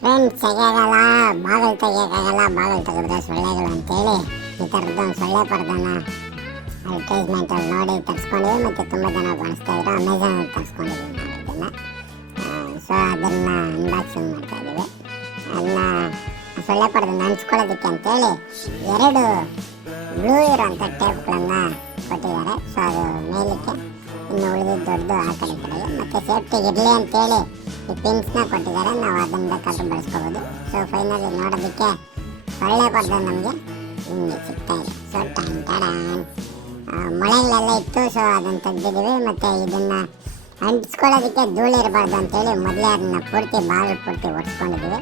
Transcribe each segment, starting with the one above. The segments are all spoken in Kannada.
ಫ್ರೆಂಡ್ಸ್ ತೆಗಿಯೋಕ್ಕಲ್ಲ, ಬಾಗಿಲು ತೆಗಿಯೋಕ್ಕಾಗಲ್ಲ, ಬಾಗಿಲು ತೆಗೆದ್ರೆ ಸೊಳ್ಳೆಗಳು ಅಂತೇಳಿ ಈ ಥರದ್ದು ಒಂದು ಸೊಳ್ಳೆ ಪರ್ದನ ಅಡ್ವರ್ಟೈಸ್ಮೆಂಟಲ್ಲಿ ನೋಡಿ ತರಿಸ್ಕೊಂಡಿದ್ವಿ. ಮತ್ತು ತುಂಬ ಜನ ಬಳಸ್ತಾ ಇದ್ರು. ಅಮೆಝಾನಲ್ಲಿ ತರಿಸ್ಕೊಂಡಿದ್ವಿ ನಾವು ಇದನ್ನು. ಸೊ ಅದನ್ನು ಅನ್ಬಾಕ್ಸಿಂಗ್ ಮಾಡ್ತಾಯಿದ್ದೀವಿ. ಅದನ್ನ ಸೊಳ್ಳೆ ಪರ್ದನ್ನ ಹಂಚ್ಕೊಳ್ಳೋದಕ್ಕೆ ಅಂತೇಳಿ 2 ಬ್ಲೂ ಇರೋಂಥ ಟೇಪ್ಗಳನ್ನು ಕೊಟ್ಟಿದ್ದಾರೆ. ಸೊ ಅದು ಮೇಲಕ್ಕೆ, ಇನ್ನು ಉಳಿದಿದ್ದು ದೊಡ್ಡದು ಆ ಕಡೆ ಕಡೆಗೆ. ಮತ್ತು ಸೇಫ್ಟಿಗೆ ಇರಲಿ ಅಂತೇಳಿ ಈ ಪಿನ್ಸ್ನ ಕೊಟ್ಟಿದ್ದಾರೆ. ನಾವು ಅದನ್ನು ಬೇಕಾದ್ರೂ ಬಳಸ್ಕೋಬೋದು. ಸೊ ಫೈನಲಿ ನೋಡೋದಕ್ಕೆ ಸೊಳ್ಳೆ ಪರ್ದ ನಮಗೆ ಹಿಂಗೆ ಸಿಗ್ತಾ ಇದೆ. ಸೊ ಟನ್ ಮೊಳೆಗಳೆಲ್ಲ ಇತ್ತು. ಸೊ ಅದನ್ನು ತೆಗೆದಿದ್ದೀವಿ. ಮತ್ತು ಇದನ್ನು ಅಂಟಿಸ್ಕೊಳ್ಳೋದಕ್ಕೆ ಧೂಳು ಇರಬಾರ್ದು ಅಂತೇಳಿ ಮೊದಲೇ ಅದನ್ನು ಪೂರ್ತಿ ಬಾಗಿಲು ಪೂರ್ತಿ ಒರೆಸ್ಕೊಂಡಿದ್ದೀವಿ.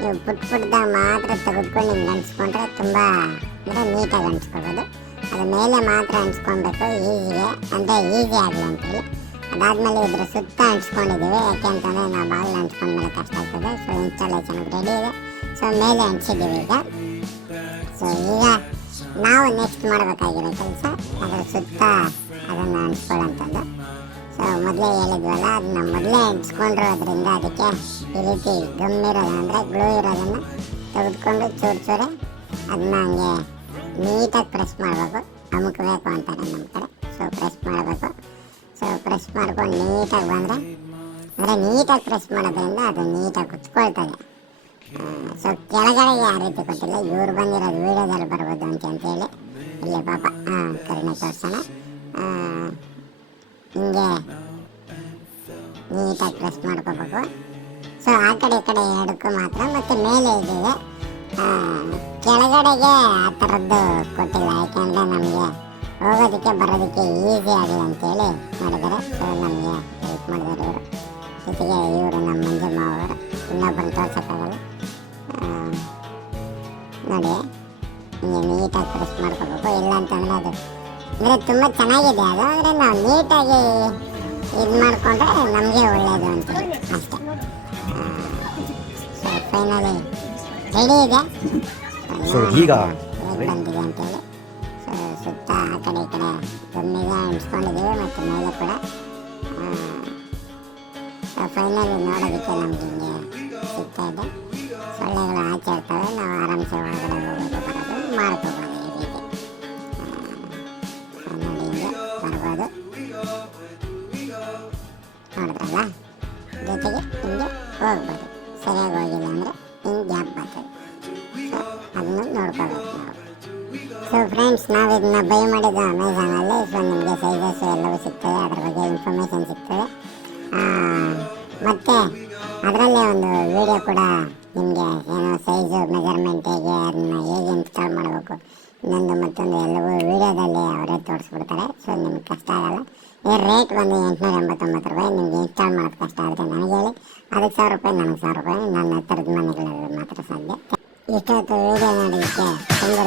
ನೀವು ಪುಟ್ಟದಾಗ ಮಾತ್ರ ತೆಗೆದುಕೊಂಡು ಹಿಂಗೆ ಅಂಟಿಸ್ಕೊಂಡ್ರೆ ತುಂಬ ಅಂದರೆ ನೀಟಾಗಿ ಅಂಟಿಸ್ಕೋಬೋದು. ಅದು ಮೇಲೆ ಮಾತ್ರ ಅಂಟಿಸ್ಕೊಬೇಕು, ಈಸಿಗೆ ಅಂದರೆ ಈಸಿ ಆಗಲಿ ಅಂತೇಳಿ. ಅದಾದಮೇಲೆ ಇದ್ರ ಸುತ್ತ ಅಂಟಿಸ್ಕೊಂಡಿದ್ದೀವಿ. ಯಾಕೆ ಅಂತಂದರೆ ನಾವು ಬಾಗಿಲು ಅಂಟಿಸ್ಕೊಂಡ್ಮೇಲೆ ಕಷ್ಟ ಆಗ್ತದೆ. ಸೊ ಇನ್ಸ್ಟಾಲೇಷನ್ ರೆಡಿ ಇದೆ. ಸೊ ಮೇಲೆ ಅಂಟಿಸಿದ್ದೀವಿ ಈಗ. ಸೊ ಈಗ ನಾವು ನೆಕ್ಸ್ಟ್ ಮಾಡಬೇಕಾಗಿರೋ ಕೆಲಸ ಅದರ ಸುತ್ತ ಅದನ್ನು ಅಂಟಿಸ್ಕೊಳ್ಳೋಂಥದ್ದು. ಸೊ ಮೊದಲೇ ಹೇಳಿದ್ವಲ್ಲ, ಅದನ್ನ ಮೊದಲೇ ಅಂಟಿಸ್ಕೊಂಡಿರೋದ್ರಿಂದ ಅದಕ್ಕೆ ಈ ರೀತಿ ಗಮ್ ಇರೋದು ಅಂದರೆ ಗ್ಲೂ ಇರೋದನ್ನು ತೆಗೆದುಕೊಂಡು ಚೂರು ಅದನ್ನ ಹಂಗೆ ನೀಟಾಗಿ ಪ್ರೆಸ್ ಮಾಡಬೇಕು. ಅಮುಕಬೇಕು ಅಂತಾರೆ ನಮ್ಮ ಕಡೆ. ಸೊ ಪ್ರೆಸ್ ಮಾಡಬೇಕು. ಸೊ ಪ್ರೆಸ್ ಮಾಡ್ಕೊಂಡು ನೀಟಾಗಿ ಬಂದರೆ ಅಂದರೆ ನೀಟಾಗಿ ಪ್ರೆಸ್ ಮಾಡೋದ್ರಿಂದ ಅದು ನೀಟಾಗಿ ಕುತ್ಕೊಳ್ತದೆ. ಸೊ ಕೆಳಗಡೆಗೆ ಆ ರೀತಿ ಕೊಟ್ಟಿಲ್ಲ. ಇವ್ರು ಬಂದಿರೋದು ವೀಡಿಯೋದಲ್ಲಿ ಬರ್ಬೋದು ಅಂತೇಳಿ ಇಲ್ಲಿ ಪಾಪ ಕರುಣೆ ತೋರಿಸೋಣ. ಹಿಂಗೆ ನೀಟಾಗಿ ಪ್ರೆಸ್ ಮಾಡ್ಕೋಬೇಕು. ಸೊ ಆ ಕಡೆ ಈ ಕಡೆ ಎರಡಕ್ಕೂ ಮಾತ್ರ. ಮತ್ತು ಮೇಲೆ ಇದಿದೆ, ಕೆಳಗಡೆಗೆ ಆ ಥರದ್ದು ಕೊಟ್ಟಿಲ್ಲ. ಯಾಕೆಂದರೆ ನಮಗೆ ಹೋಗೋದಕ್ಕೆ ಬರೋದಕ್ಕೆ ಈಸಿ ಆಗಲಿ ಅಂತೇಳಿ ಮಾಡಿದ್ದಾರೆ. ಸೊ ನಮಗೆ ಹೆಲ್ಪ್ ಮಾಡಿದ್ದಾರೆ ಇವರು. ಜೊತೆಗೆ ಇವರು ನಮ್ಮ ಮಂಜಮ್ಮ ಅವರು, ಇನ್ನೊಬ್ಬರನ್ನ ತೋರ್ಸೋಕ್ಕಾಗಲ್ಲ ನೋಡಿ. ಹಿಂಗೆ ನೀಟಾಗಿ ಪ್ರೆಸ್ ಮಾಡ್ಕೋಬೇಕು. ಇಲ್ಲ ಅಂತಂದರೆ ಅದು ಅಂದರೆ ತುಂಬ ಚೆನ್ನಾಗಿದೆ ಅದು. ಅಂದರೆ ನಾವು ನೀಟಾಗಿ ಇದು ಮಾಡಿಕೊಂಡ್ರೆ ನಮಗೆ ಒಳ್ಳೆಯದು ಅಂತೇಳಿ ಅಷ್ಟೇ. ಸೊ ಫೈನಲಿ ರೆಡಿ ಇದೆ. ಈಗ ಹೇಗೆ ಬಂದಿದೆ ಅಂತೇಳಿ. ಸೊ ಸುತ್ತ ಆ ಕಡೆ ಈ ಕಡೆ ಗಮ್ಮಿಗೆ ಅಂಟಿಸ್ಕೊಂಡಿದ್ದೀವಿ ಮತ್ತು ಮೇಲೆ ಕೂಡ. ಸೊ ಫೈನಲಿ ನೋಡೋದಕ್ಕೆ ನಮ್ಗೆ ಹಿಂಗೆ ಸಿಗ್ತಾ ಇದೆ. ಸೊಳ್ಳೆಗಳು ಆಚೆ ಇರ್ತವೆ. ನಾವು ಆರಾಮ್ಸೆ ಒಳಗಡೆ ಹೋಗೋದು ಬರೋದು ಮಾಡ್ಕೋಬೋದು ಈ ರೀತಿ. ನೋಡಿ ಹಿಂಗೆ ಬರ್ಬೋದು, ನೋಡಿದ್ರಲ್ಲ. ಜೊತೆಗೆ ಹಿಂಗೆ ಹೋಗ್ಬೋದು. ಸರಿಯಾಗಿ ಹೋಗಿಲ್ಲ ಅಂದರೆ ಹಿಂಗೆ ಗ್ಯಾಪ್ ಬರ್ತದೆ. ಸೊ ಅದನ್ನು ನೋಡ್ಕೋಬೇಕು ನಾವು. ಸೊ ಫ್ರೆಂಡ್ಸ್, ನಾವು ಇದನ್ನ ಬೈ ಮಾಡಿದ್ದು ಅಮೆಝಾನಲ್ಲಿ. ಸೊ ನಿಮಗೆ ಸೈಜಸ್ ಎಲ್ಲವೂ ಸಿಗ್ತದೆ, ಅದ್ರ ಬಗ್ಗೆ ಇನ್ಫಾರ್ಮೇಷನ್ ಸಿಗ್ತದೆ. ಮತ್ತು ಅದರಲ್ಲೇ ಒಂದು ವಿಡಿಯೋ ಕೂಡ ನಿಮಗೆ ಏನೋ ಸೈಜು ಮೆಜರ್ಮೆಂಟ್ ಹೇಗೆ, ಅದನ್ನ ಹೇಗೆ ಇನ್ಸ್ಟಾಲ್ ಮಾಡಬೇಕು, ಇನ್ನೊಂದು ಮತ್ತೊಂದು ಎಲ್ಲವೂ ವಿಡಿಯೋದಲ್ಲಿ ಅವರೇ ತೋರಿಸ್ಬಿಡ್ತಾರೆ. ಸೊ ನಿಮ್ಗೆ ಕಷ್ಟ ಆಗಲ್ಲ. ಈ ರೇಟ್ ಬಂದು 889 ರೂಪಾಯಿ. ನಿಮಗೆ ಇನ್ಸ್ಟಾಲ್ ಮಾಡೋದು ಕಷ್ಟ ಆದರೆ ನನಗೆ ಹೇಳಿ. ಅದಕ್ಕೆ 1000 ರೂಪಾಯಿ, ನನಗೆ 1000 ರೂಪಾಯಿ. ನನ್ನ ಹತ್ತಿರದ ಮನೆಗಳಲ್ಲಿ ಮಾತ್ರ ಸಾಧ್ಯ. ಇಷ್ಟೊತ್ತು ವಿಡಿಯೋ ನೋಡೋದಕ್ಕೆ ತುಂಬ